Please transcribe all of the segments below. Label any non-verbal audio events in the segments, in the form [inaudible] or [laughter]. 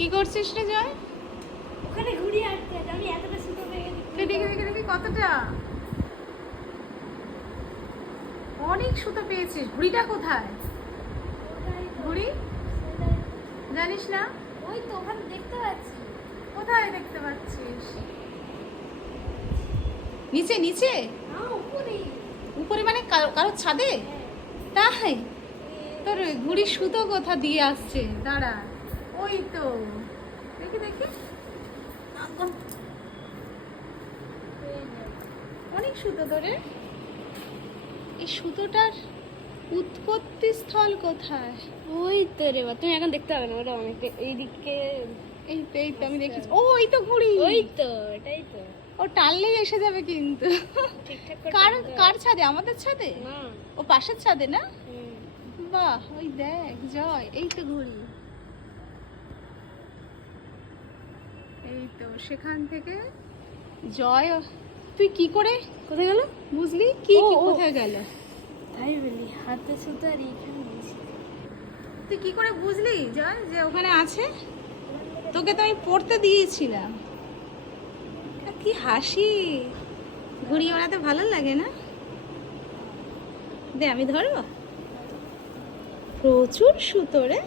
কি করছিস রে জয়? ওখানে ঘুরিয়ে আটকে আছে আমি এতটা গেছি। দেখি দেখি দেখি কতটা? অনেক সুতো পেয়েছিস। ঘুড়িটা কোথায়? ঘুড়ি? জানিস না? ওই তো ওখানে দেখতে পাচ্ছি। কোথায় দেখতে পাচ্ছিস? নিচে নিচে? উপরে। উপরে মানে কারও কারোর ছাদে? তাই? তোর ঘুড়ি সুতো কোথা দিয়ে আসছে? দাঁড়া। ওই তো। দেখি দেখি। অনেক সুতো ধরে। এই সুতোটার উৎপত্তি স্থল কোথায়? ওই তো রে বা তুমি এখন দেখতে হবে না ওটা অনেক এইদিকে। এই তো এই তো আমি দেখেছি। ও এই তো ঘুড়ি। ওই তো এটাই তো। ও টানলেই এসে যাবে কিন্তু। কার কার ছাদে? আমাদের ছাদে? ও পাশের ছাদে না? বাহ ওই দেখ জয় এই তো ঘুড়ি। এই তো সেখান থেকে জয় তুই কি করে কোথায় গেল? বুঝলি? কি কি কোথায় গেল? তাই বলি হাতে এইখানে তুই কি করে বুঝলি জয় যে ওখানে আছে? তোকে তো আমি পড়তে দিয়েছিলাম। কি হাসি। ঘুড়ি ওড়াতে ভালো লাগে না? দে আমি ধরবো। প্রচুর সুতো রে।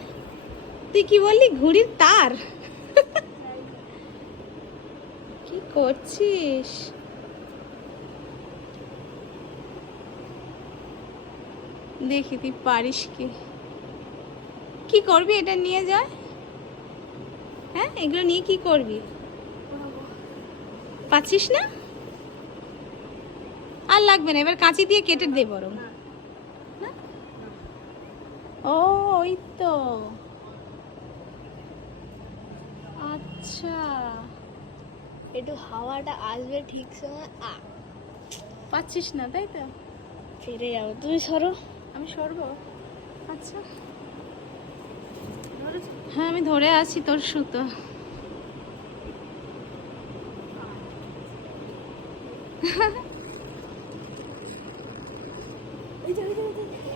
তুই কি বললি ঘুড়ির তার কি করছিস? দেখি তুই পারিস কি। কি করবি এটা নিয়ে যায় হ্যাঁ এগুলো নিয়ে কি করবি? পাচ্ছিস না? আর লাগবে না, এবার কাঁচি দিয়ে কেটে দে বরং। না? ও, ওই তো। আচ্ছা। একটু হাওয়াটা আসবে ঠিক সময় আ। পাচ্ছিস না তাই তো? ফিরে যাব। তুমি সরো। আমি সরব? আচ্ছা। হ্যাঁ আমি ধরে আছি তোর সুতো।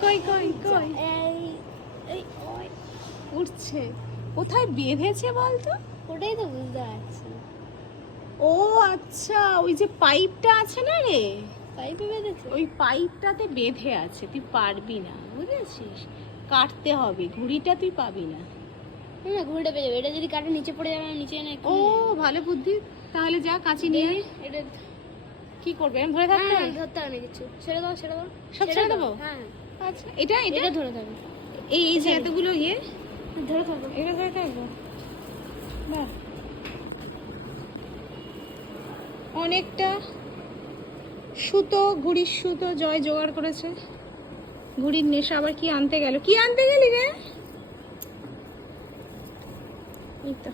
কই কই কই? এই এই ওই। উঠছে। কোথায় বেঁধেছে বলতো? ওটাই তো বুঝতে পারছি ও আচ্ছা ওই যে পাইপটা আছে না রে? পাইপে বেঁধেছে। ওই পাইপটাতে বেঁধে আছে তুই পারবি না বুঝেছিস? কাটতে হবে ঘুড়িটা তুই পাবি না। না না ঘুরটা পেয়ে যাবে এটা যদি কাটে নিচে পড়ে যাবে নিচে এনে ও ভালো বুদ্ধি। তাহলে যা কাঁচি নিয়ে। এটা কি করবে? আমি ধরে থাকতে হবে? ধরতে হবে না কিছু। ছেড়ে দাও ছেড়ে দাও। সব ছেড়ে দেবো? হ্যাঁ। আচ্ছা এটা এটা? ধরে থাকবে এই যে এতগুলো ইয়ে? ধরে থাকো। এটা ধরে থাকব বাহ। অনেকটা সুতো, ঘুড়ির সুতো জয় জোগাড় করেছে। ঘুড়ির নেশা আবার কি আনতে গেল? কি আনতে গেলি রে? এই তো।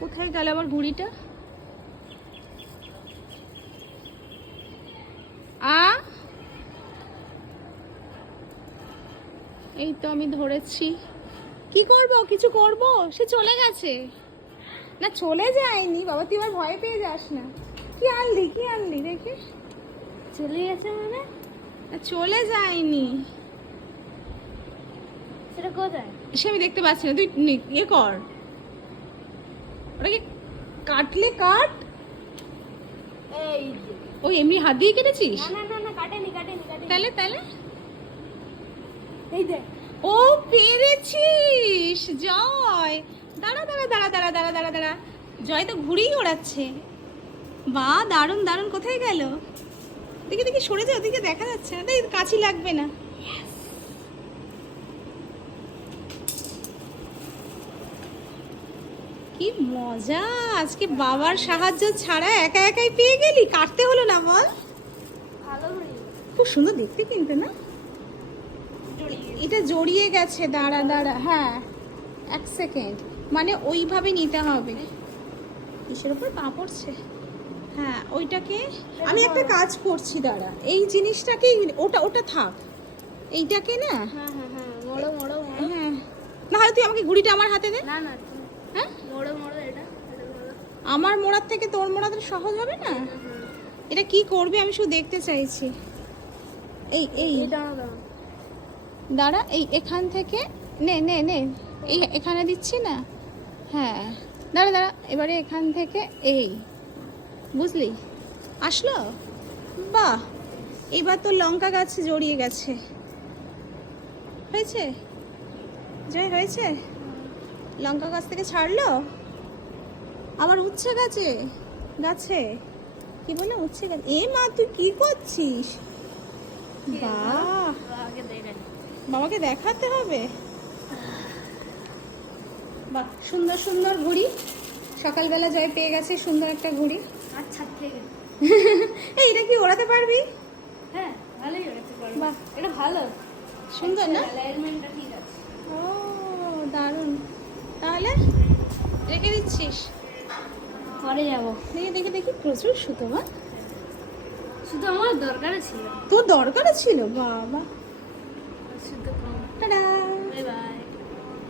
কোথায় গেল আবার ঘুড়িটা? আ? এই তো আমি ধরেছি। কি করব? কিছু করব? সে চলে গেছে। না চলে যায়নি। বাবা তুই এবার ভয় পেয়ে যাস না। কি আনলি কি আনলি দেখিস? চলে গেছে মানে? না চলে যায়নি। সেটা কোথায়? সে আমি দেখতে পাচ্ছি না। তুই ইয়ে কর। ওটাকে কাটলে কাট? এই। ওই এমনি হাত দিয়ে কেটেছিস? না না না না কাটেনি কাটেনি কাটেনি। তাহলে তাহলে? এই দেখ। ও পেরেছিস জয়। দাঁড়া দাঁড়া দাঁড়া দাঁড়া দাঁড়া দাঁড়া দাঁড়া। জয় তো ঘুরেই ওড়াচ্ছে। বা দারুণ দারুণ কোথায় গেল? দেখি দেখি সরে যাও ওদিকে দেখা যাচ্ছে না। দেখ কাছি লাগবে না। কি মজা! আজকে বাবার সাহায্য ছাড়া একা একাই পেয়ে গেলি? কাটতে হলো না বল। খুব সুন্দর দেখতে কিন্তু না? এটা জড়িয়ে গেছে দাঁড়া দাঁড়া হ্যাঁ। এক সেকেন্ড। মানে ওইভাবে নিতে হবে। কিসের উপর? পা পড়ছে? হ্যাঁ ওইটাকে আমি একটা কাজ করছি দাঁড়া। এই জিনিসটাকে ওটা ওটা থাক। এইটাকে না হ্যাঁ হ্যাঁ হ্যাঁ মোড়ো মোড়ো হ্যাঁ। না তুই আমাকে ঘুড়িটা আমার হাতে দে। না না হ্যাঁ? মোড়ো মোড়ো এটা আমার মোড়ার থেকে তোর মোড়াতে সহজ হবে না? হ্যাঁ এটা কি করবি? আমি শুধু দেখতে চাইছি। এই এই। দাঁড়া এই এখান থেকে নে নে নে। এই এখানে দিচ্ছি না? হ্যাঁ দাঁড়া দাঁড়া এবারে এখান থেকে এই বুঝলি? আসলো? বাহ এবার তো লঙ্কা গাছ জড়িয়ে গেছে। হয়েছে? জয় হয়েছে? লঙ্কা গাছ থেকে ছাড়লো? আবার উচ্ছে গাছে? গাছে? কি বলে উচ্ছে গাছ? এ মা তুই কি করছিস? বাহ। বাবাকে দেখাতে হবে? বাহ সুন্দর সুন্দর ঘুড়ি। সকালবেলা জয় পেয়ে গেছে সুন্দর একটা ঘুড়ি। আচ্ছা থেকে। [laughs] এই এটা কি ওড়াতে পারবি? হ্যাঁ ভালোই হয়েছে বড় বাহ। এটা ভালো। সুন্দর না? অ্যালাইনমেন্টটা ঠিক আছে। ও দারুণ। তাহলে রেখে দিচ্ছিস? পরে যাব। দেখি দেখি দেখি প্রচুর সুতো মা। শুধু আমার দরকার ছিল। তোর দরকারও ছিল? বাবা কম। টাটা।